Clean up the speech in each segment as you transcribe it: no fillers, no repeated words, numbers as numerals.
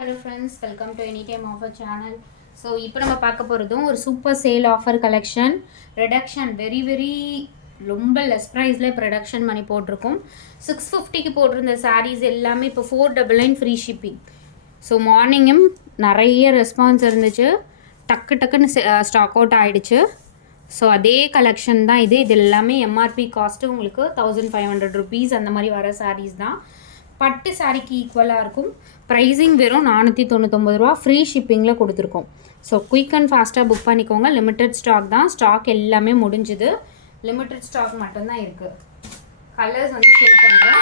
Hello friends, welcome to Anytime Offer channel. So இப்போ நம்ம பார்க்க போகிறதும் ஒரு super sale offer collection reduction very ரொம்ப லெஸ் ப்ரைஸில் இப்போ ரெடக்ஷன் பண்ணி போட்டிருக்கோம். 650க்கு போட்டிருந்த சாரீஸ் எல்லாமே இப்போ 499 ஃப்ரீ ஷிப்பிங். ஸோ மார்னிங்கும் நிறைய ரெஸ்பான்ஸ் இருந்துச்சு, டக்குன்னு ஸ்டாக் அவுட் ஆகிடுச்சு. ஸோ அதே கலெக்ஷன் தான் இது எல்லாமே எம்ஆர்பி காஸ்ட்டு உங்களுக்கு 1500 rupees அந்த மாதிரி வர சாரீஸ் தான். பட்டு சாரிக்கு ஈக்குவலாக இருக்கும். ப்ரைஸிங் வெறும் 499 ரூபா, ஃப்ரீ ஷிப்பிங்கில் கொடுத்துருக்கோம். ஸோ குயிக் அண்ட் ஃபாஸ்ட்டாக புக் பண்ணிக்கோங்க. லிமிட்டட் ஸ்டாக் தான், ஸ்டாக் எல்லாமே முடிஞ்சுது, லிமிட்டட் ஸ்டாக் மட்டும்தான் இருக்குது. கலர்ஸ் வந்து ஷேர் பண்ணுறேன்.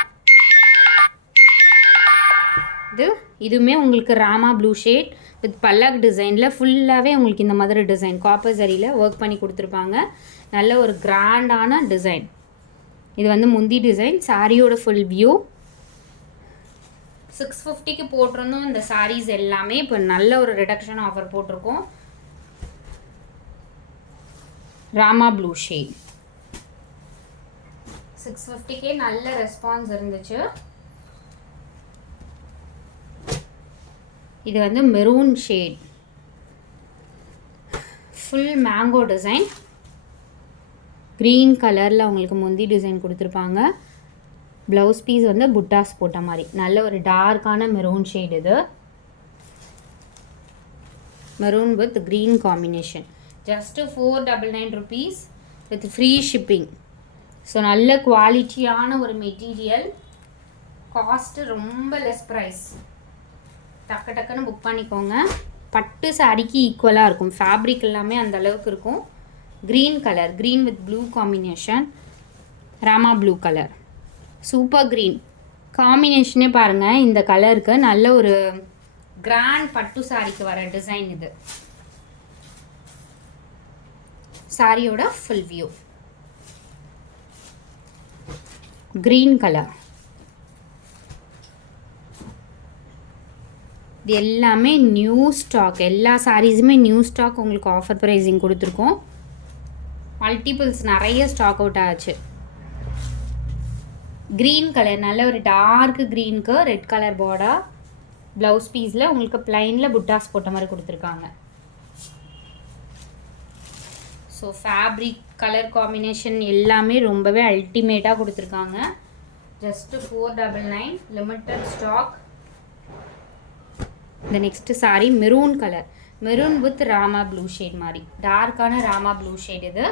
இதுவுமே உங்களுக்கு ராமா ப்ளூ ஷேட் வித் பல்லக் டிசைனில் ஃபுல்லாகவே உங்களுக்கு இந்த மாதிரி டிசைன் காப்பர் சரியில் ஒர்க் பண்ணி கொடுத்துருப்பாங்க. நல்ல ஒரு கிராண்டான டிசைன். இது வந்து முந்தி டிசைன். சாரியோட ஃபுல் வியூ. 650க்கு போட்டிருந்தோம் இந்த சாரீஸ் எல்லாமே. இப்போ நல்ல ஒரு ரிடக்ஷன் ஆஃபர் போட்டிருக்கோம். ராமா ப்ளூ ஷேட் 650க்கே நல்ல ரெஸ்பான்ஸ் இருந்துச்சு. இது வந்து maroon shade, full mango design. Green கலரில் உங்களுக்கு முந்தி டிசைன் கொடுத்துருப்பாங்க. ப்ளவுஸ் பீஸ் வந்து புட்டாஸ் போட்ட மாதிரி நல்ல ஒரு டார்க்கான மெரூன் ஷேட். இது maroon with green combination. Just 499 rupees with free shipping. So நல்ல குவாலிட்டியான ஒரு மெட்டீரியல், காஸ்ட்டு ரொம்ப லெஸ் ப்ரைஸ். டக்குன்னு புக் பண்ணிக்கோங்க. பட்டு சாரிக்கு ஈக்குவலாக இருக்கும். ஃபேப்ரிக் எல்லாமே அந்த அளவுக்கு இருக்கும். Green colour, green with blue combination. Rama blue colour, super green காம்பினேஷனே பாருங்கள். இந்த கலருக்கு நல்ல ஒரு கிராண்ட் பட்டு சாரிக்கு வர டிசைன் இது. சாரியோட ஃபுல் வியூ. Green colour. இது எல்லாமே நியூ ஸ்டாக். எல்லா சாரீஸுமே நியூ ஸ்டாக். உங்களுக்கு ஆஃபர் ப்ரைஸிங் கொடுத்துருக்கோம். மல்டிபிள்ஸ் நிறைய ஸ்டாக் அவுட் ஆச்சு. க்ரீன் கலர், நல்ல ஒரு டார்க் க்ரீனுக்கு ரெட் கலர் பார்டர். ப்ளவுஸ் பீஸில் உங்களுக்கு ப்ளைனில் புட்டாஸ் போட்ட மாதிரி கொடுத்துருக்காங்க. ஸோ ஃபேப்ரிக் கலர் காம்பினேஷன் எல்லாமே ரொம்பவே அல்டிமேட்டாக கொடுத்துருக்காங்க. Just 499, limited stock. இந்த next sari maroon colour, maroon with Rama blue shade மாதிரி டார்க்கான ராமா ப்ளூ ஷேட். இது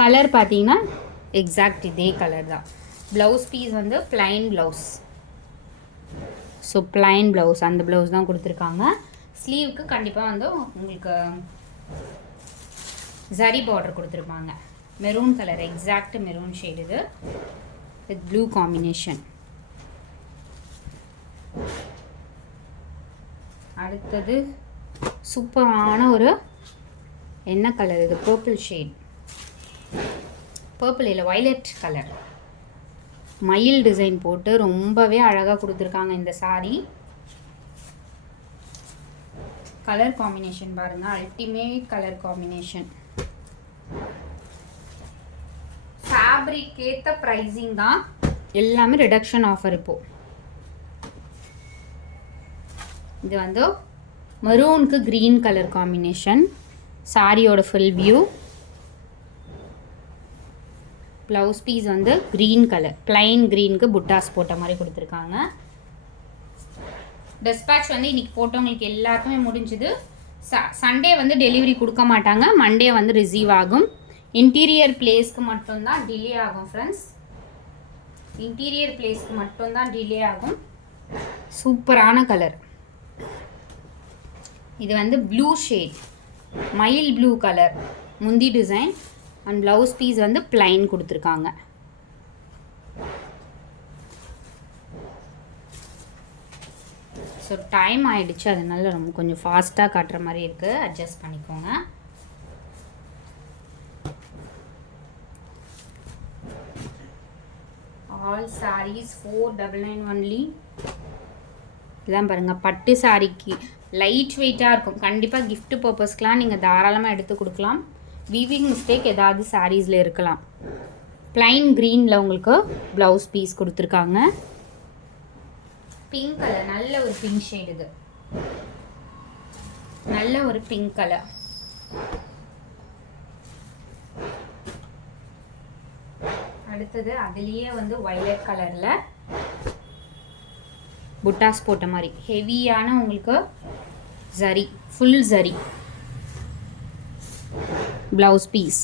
கலர் பார்த்தீங்கன்னா எக்ஸாக்ட் இதே கலர் தான். ப்ளவுஸ் பீஸ் வந்து plain blouse. So plain blouse, அந்த ப்ளவுஸ் தான் கொடுத்துருக்காங்க. ஸ்லீவுக்கு கண்டிப்பாக வந்து உங்களுக்கு ஜரி பார்டர் கொடுத்துருப்பாங்க. Maroon colour, exact maroon shade இது வித் ப்ளூ காம்பினேஷன். அடுத்தது சூப்பரான ஒரு என்ன கலர் இது, பர்பிள் ஷேட். பர்பிள் இல்லை, வயலட் கலர். மயில் டிசைன் போட்டு ரொம்பவே அழகாக கொடுத்துருக்காங்க இந்த சாரீ. கலர் காம்பினேஷன் பாருங்கள், அல்டிமேட் கலர் காம்பினேஷன். ஃபேப்ரிக் ஏற்ற ப்ரைஸிங் தான், எல்லாமே ரிடக்ஷன் ஆஃபர் இப்போது. இது வந்து மெரூனுக்கு க்ரீன் கலர் காம்பினேஷன். சாரியோட ஃபுல் வியூ. ப்ளவுஸ் பீஸ் வந்து க்ரீன் கலர், பிளைன் க்ரீனுக்கு புட்டாஸ் போட்ட மாதிரி கொடுத்துருக்காங்க. டிஸ்பேட்ச் வந்து இன்றைக்கி போட்டவங்களுக்கு எல்லாருக்குமே முடிஞ்சுது. சண்டே வந்து டெலிவரி கொடுக்க மாட்டாங்க, மண்டே வந்து ரிசீவ் ஆகும். இன்டீரியர் பிளேஸ்க்கு மட்டும்தான் டிலே ஆகும் ஃப்ரெண்ட்ஸ். இன்டீரியர் பிளேஸ்க்கு மட்டும்தான் டிலே ஆகும். சூப்பரான கலர். இது வந்து ப்ளூ ஷேட், மயில் ப்ளூ கலர் முந்தி டிசைன். அண்ட் ப்ளவுஸ் பீஸ் வந்து பிளைன் கொடுத்துருக்காங்க. ஸோ டைம் ஆகிடுச்சு, அதனால ரொம்ப கொஞ்சம் ஃபாஸ்ட்டாக காட்டுற மாதிரி இருக்குது, அட்ஜஸ்ட் பண்ணிக்கோங்க. All saris 499 only. இதெல்லாம் பாருங்கள், பட்டு சாரிக்கு லைட் வெயிட்டாக இருக்கும். கண்டிப்பாக கிஃப்ட் பர்பஸ்க்கெலாம் நீங்கள் தாராளமாக எடுத்து கொடுக்கலாம். வீவிங் மிஸ்டேக் ஏதாவது சாரீஸில் இருக்கலாம். பிளைன் க்ரீனில் உங்களுக்கு ப்ளவுஸ் பீஸ் கொடுத்துருக்காங்க. பிங்க் கலர், நல்ல ஒரு பிங்க் ஷேட். இது நல்ல ஒரு பிங்க் கலர். அடுத்தது அதுலேயே வந்து வயலட் கலரில் புட்டாஸ் போட்ட மாதிரி ஹெவியான உங்களுக்கு zari, full zari blouse piece.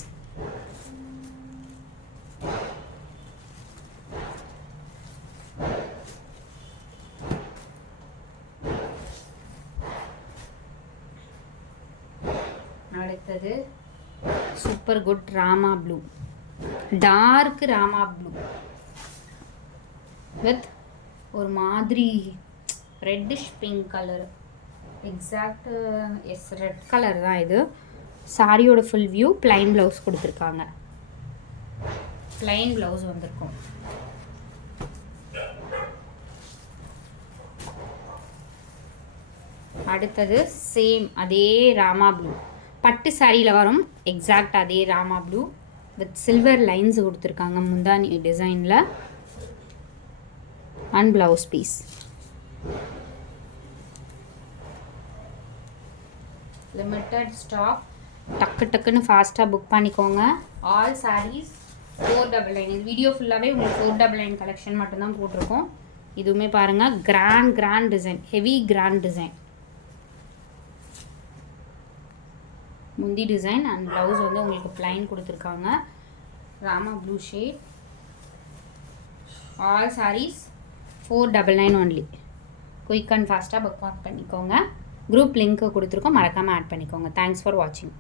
அடுத்தது super good Rama blue, dark Rama blue with ஒரு மாதிரி reddish pink colour. Exact yes red colour தான் இது. சாரியோட ஃபுல் வியூ. பிளைன் ப்ளவுஸ் கொடுத்துருக்காங்க. பிளைன் ப்ளவுஸ் வந்திருக்கும். அடுத்தது சேம் அதே ராமா ப்ளூ, பட்டு சாரியில் வரும் எக்ஸாக்ட் அதே Rama blue with silver lines கொடுத்துருக்காங்க முந்தானி டிசைனில். And blouse piece. Limited stock. டக்கு டக்குன்னு ஃபாஸ்ட்டாக புக் பண்ணிக்கோங்க. ஆல் சாரீஸ் 499. இந்த வீடியோ ஃபுல்லாகவே உங்களுக்கு 499 கலெக்ஷன் மட்டும்தான் போட்டிருக்கோம். இதுவுமே பாருங்கள், grand design, heavy grand design. முந்தி டிசைன் அண்ட் ப்ளவுஸ் வந்து உங்களுக்கு பிளைன் கொடுத்துருக்காங்க. Rama blue shade. All saris 499 only. Quick and ஃபாஸ்ட்டாக புக் பண்ணிக்கோங்க. குரூப் லிங்க்கு கொடுத்துருக்கோம், மறக்காமல் ஆட் பண்ணிக்கோங்க. தேங்க்ஸ் ஃபார் வாட்சிங்.